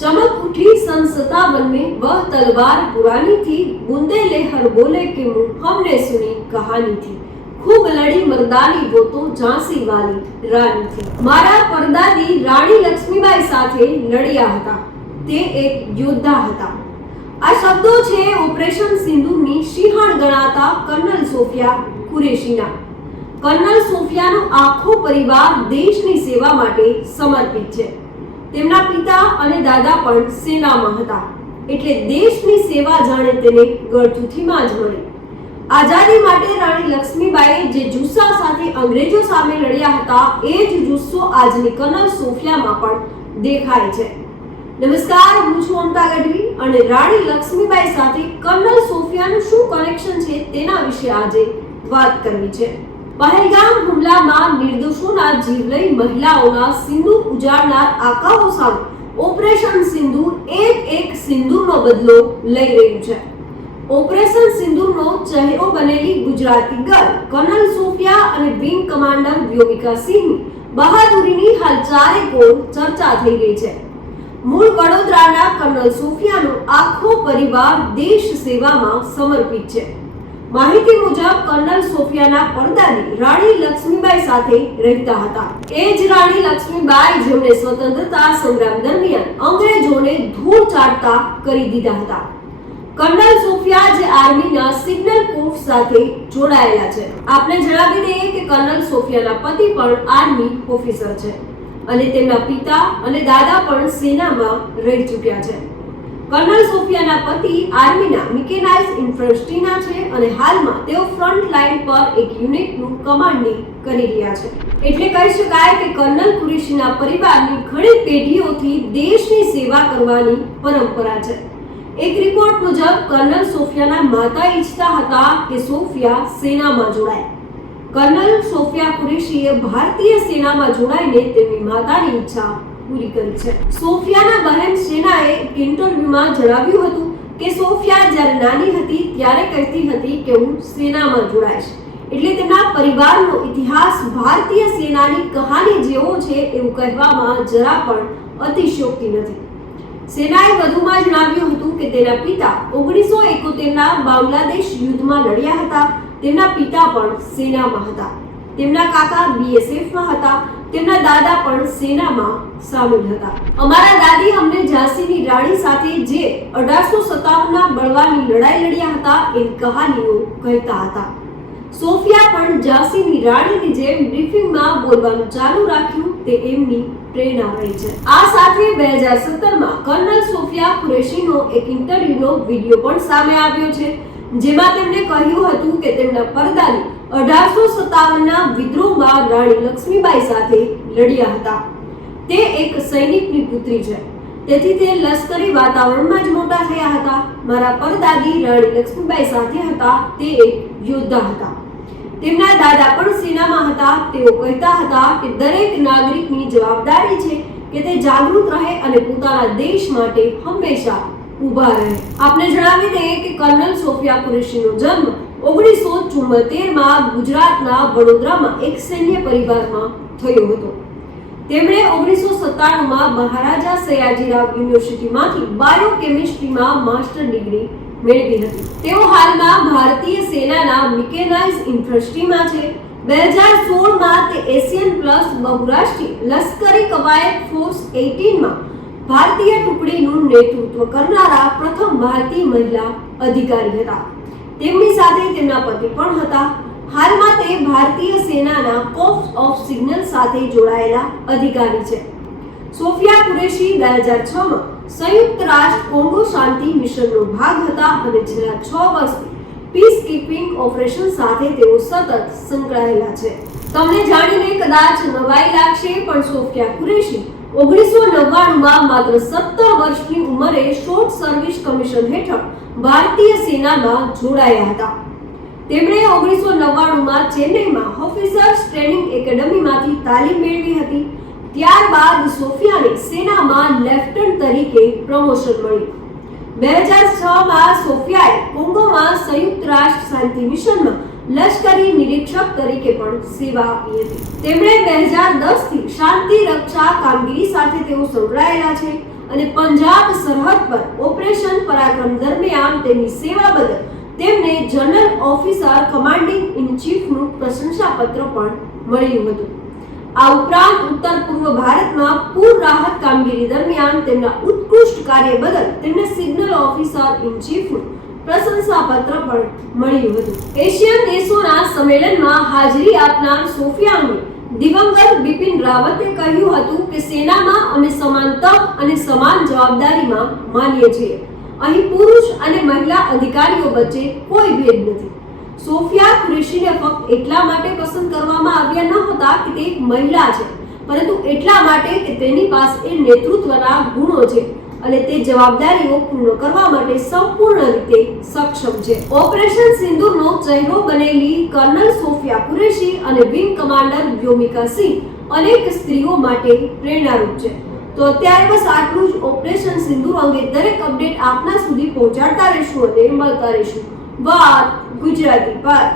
चमक उठी सन 57 में वह तलवार पुरानी थी, बूंदे लेहर बोले कि मुंह हमने सुनी कहानी थी। खूब लड़ी मर्दानी वो तो झांसी वाली रानी थी। मारा परदादी रानी लक्ष्मीबाई साथे लड़્યા હતા। તે એક યોદ્ધા હતા। આ શબ્દો છે ઓપરેશન સિંદૂરની સિંહણ ગણાતા કર્નલ સોફિયા કુરેશીના। કર્નલ સોફિયાનો આખો પરિવાર દેશની સેવા માટે સમર્પિત છે। તેમના પિતા અને દાદા પણ સેનામાં હતા, એટલે દેશની સેવા જાણે તેને ગળથૂથીમાં જ મળી। આઝાદી માટે રાણી લક્ષ્મીબાઈએ જે જુસ્સા સાથે અંગ્રેજો સામે લડ્યા હતા, એ જ જુસ્સો આજની કર્નલ સોફિયામાં પણ દેખાય છે। નમસ્કાર, હું છું મમતા ગઢવી અને રાણી લક્ષ્મીબાઈ સાથે કર્નલ સોફિયાનું શું કનેક્શન છે તેના વિશે આજે વાત કરવી છે। પહેલગામ હુમલામાં નિર્દોષોના જીવ લઈ મહિલાઓના સિંદૂર ઉજાડનાર આકાઓ સામે ઓપરેશન સિંદૂર એક સિંદૂરનો બદલો લઈ રહ્યું છે। ઓપરેશન સિંદૂરનો ચહેરો બનેલી ગુજરાતી ગર્લ કર્નલ સોફિયા અને વિંગ કમાન્ડર વ્યોમિકા સિંહની બહાદુરીની હાલ ચારે કોર ચર્ચા થઈ ગઈ છે। મૂળ વડોદરાના કર્નલ સોફિયાનો આખો પરિવાર દેશ સેવામાં સમર્પિત છે। માહિતી મુજબ કર્નલ સોફિયાના પરદાદી રાણી લક્ષ્મીબાઈ સાથે રહેતા હતા। એ જ રાણી લક્ષ્મીબાઈ જેમણે સ્વતંત્રતા સંગ્રામ દરમિયાન અંગ્રેજોને ધૂળ ચાટતા કરી દીધા હતા। કર્નલ સોફિયા જે આર્મીના સિગ્નલ કોર્પ્સ સાથે જોડાયેલા છે। આપને જણાવી દઈએ કે કર્નલ સોફિયાના પતિ પણ આર્મી ઓફિસર છે અને તેમના પિતા અને દાદા પણ સેનામાં રહી ચૂક્યા છે। કર્નલ સોફિયાના પતિ આર્મીના મિકેનાઇઝ ઇન્ફન્ટ્રીના છે અને હાલમાં તેઓ ફ્રન્ટ લાઇન પર એક યુનિટનું કમાન્ડિંગ કરી રહ્યા છે। એટલે કહી શકાય કે કર્નલ કુરેશીના પરિવારની ઘણી પેઢીઓથી દેશની સેવા કરવાની પરંપરા છે। એક રિપોર્ટ મુજબ કર્નલ સોફિયાના માતા ઈચ્છતા હતા કે સોફિયા સેનામાં જોડાય। કર્નલ સોફિયા કુરેશીએ ભારતીય સેનામાં જોડાઈને તેમની માતાની ઈચ્છા પૂરી કરી છે। સોફિયાના બહેન સેનાએ એક ઇન્ટરવ્યુમાં જણાવ્યું હતું કે સોફિયા જ્યારે નાની હતી ત્યારે કહેતી હતી કે હું સેનામાં જોડાઈશ, એટલે તેમના પરિવારનો ઇતિહાસ ભારતીય સેનાની કહાની જેવો છે એવું કહેવામાં જરા પણ અતિશયોક્તિ નથી। સેનાએ વધુમાં જણાવ્યું હતું કે તેના પિતા 1971ના બાંગ્લાદેશ યુદ્ધમાં લડ્યા હતા। તેમના પિતા પણ સેનામાં હતા। તેમના કાકા બીએસએફમાં હતા। તેમના દાદા પણ સેનામાં સામેલ હતા। અમારા દાદી અમને ઝાંસીની રાણી સાથે જે 1857ના બળવાની લડાઈ લડ્યા હતા એની કહાનીઓ કહેતા હતા। સોફિયા પણ ઝાંસીની રાણીની જેમ બ્રીફિંગમાં બોલવાનું ચાલુ રાખ્યું, તે એમની પ્રેરણા રહી છે। આ સાથે 2017માં કર્નલ સોફિયા કુરેશીનો એક ઇન્ટરવ્યુનો વિડિયો પણ સામે આવ્યો છે, જેમાં તેમણે કહ્યું હતું કે તેમના પરદાદી 1857ના વિદ્રોહમાં રાણી લક્ષ્મીબાઈ સાથે લડ્યા હતા। તે એક સૈનિકની પુત્રી છે, તેથી તે લશ્કરી વાતાવરણમાં જ મોટા થયા હતા। મારા પરદાદી રાણી લક્ષ્મીબાઈ સાથે હતા, તે એક યોદ્ધા હતા। તેમના દાદા પણ સેનામાં હતા। તેઓ કહેતા હતા કે દરેક નાગરિકની જવાબદારી છે કે તે જાગૃત રહે અને પોતાના દેશ માટે હંમેશા ઊભા રહે। આપને જણાવી દઈએ કે કર્નલ સોફિયા કુરેશીનો જન્મ 1974માં ગુજરાતના વડોદરામાં એક સૈન્ય પરિવારમાં થયો હતો। તેમણે 1997માં મહારાજા સયાજીરાવ યુનિવર્સિટીમાંથી બાયોકેમિસ્ટ્રીમાં માસ્ટર ડિગ્રી મેળવી હતી। તેઓ હાલમાં ભારતીય સેનાના મિકેનાઇઝ ઇન્ફન્ટ્રીમાં છે। 2016માં તે એશિયન પ્લસ બહુરાષ્ટ્રીય લશ્કરી કવાયત ફોર્સ 18માં ભારતીય ટુકડીનું નેતૃત્વ કરનારા પ્રથમ ભારતીય મહિલા અધિકારી હતા। તેમની સાથે તેમના પતિ પણ હતા। હાલમાં તે ભારતીય સેનાના કોર્પ્સ ઓફ સિગ્નલ સાથે જોડાયેલા અધિકારી છે। સોફિયા કુરેશી 2006માં સંયુક્ત રાષ્ટ્ર કોંગો શાંતિ મિશનનો ભાગ હતા અને છેલ્લા 6 વર્ષથી પીસ કીપિંગ ઓપરેશન સાથે તેઓ સતત સંકળાયેલા છે। તમને જાણીને કદાચ નવાઈ લાગશે, પણ સોફિયા કુરેશી 1999માં માત્ર 17 વર્ષની ઉંમરે શોર્ટ સર્વિસ કમિશન હેઠળ ભારતીય સેનામાં જોડાયા હતા। તેમણે 1999માં ચેન્નઈમાં ઓફિસર્સ ટ્રેનિંગ એકેડમીમાંથી તાલીમ મેળવી હતી। ત્યારબાદ સોફિયાને સેનામાં લેફ્ટનન્ટ તરીકે પ્રમોશન મળ્યું। 2006માં સોફિયાએ કોંગોમાં સંયુક્ત રાષ્ટ્ર શાંતિ મિશનમાં લશ્કરી નિરીક્ષક તરીકે પણ સેવા આપી હતી। તેમણે 2010થી શાંતિ રક્ષા કામગીરી સાથે તેઓ સંકળાયેલા છે અને પંજાબ સરહદ પર ઓપરેશન પરાક્રમ દરમિયાન તેમની સેવા બદલ તેમને જનરલ ઓફિસર કમાન્ડિંગ ઇન ચીફનું પ્રશંસાપત્ર પણ મળ્યું હતું. આ ઉપરાંત ઉત્તર પૂર્વ ભારતમાં પૂર રાહત કામગીરી દરમિયાન તેમના ઉત્કૃષ્ટ કાર્ય બદલ તેમને સિગ્નલ ઓફિસર ઇન ચીફનું પ્રશંસાપત્ર પણ મળ્યું હતું. એશિયન દેશોના સંમેલનમાં હાજરી આપનાર સોફિયા અંગે દિવંગત બિપિન રાવતે કહ્યું હતું કે સેનામાં અમે સમાન તક અને સમાન જવાબદારીમાં માનીએ છીએ. અહીં પુરુષ અને મહિલા અધિકારીઓ વચ્ચે કોઈ ભેદ નથી. સોફિયા કુરેશીને ફક્ત એટલા માટે પસંદ કરવામાં આવ્યા ન હતા કે તે એક મહિલા છે, પરંતુ એટલા માટે કે તેની પાસે નેતૃત્વના ગુણો છે અને તે જવાબદારીઓ પૂર્ણ કરવા માટે સંપૂર્ણ રીતે સક્ષમ છે. ઓપરેશન સિંદૂરનો ચહેરો બનેલી કર્નલ સોફિયા કુરેશી અને વિંગ કમાન્ડર વ્યોમિકા સિંહ અનેક સ્ત્રીઓ માટે પ્રેરણારૂપ છે. તો અત્યારે બસ આટલું જ. ઓપરેશન સિંદૂર અંગે દરેક અપડેટ આપના સુધી પહોંચાડતા રહેશું અને મળતા રહેશું વાત ગુજરાતી પર.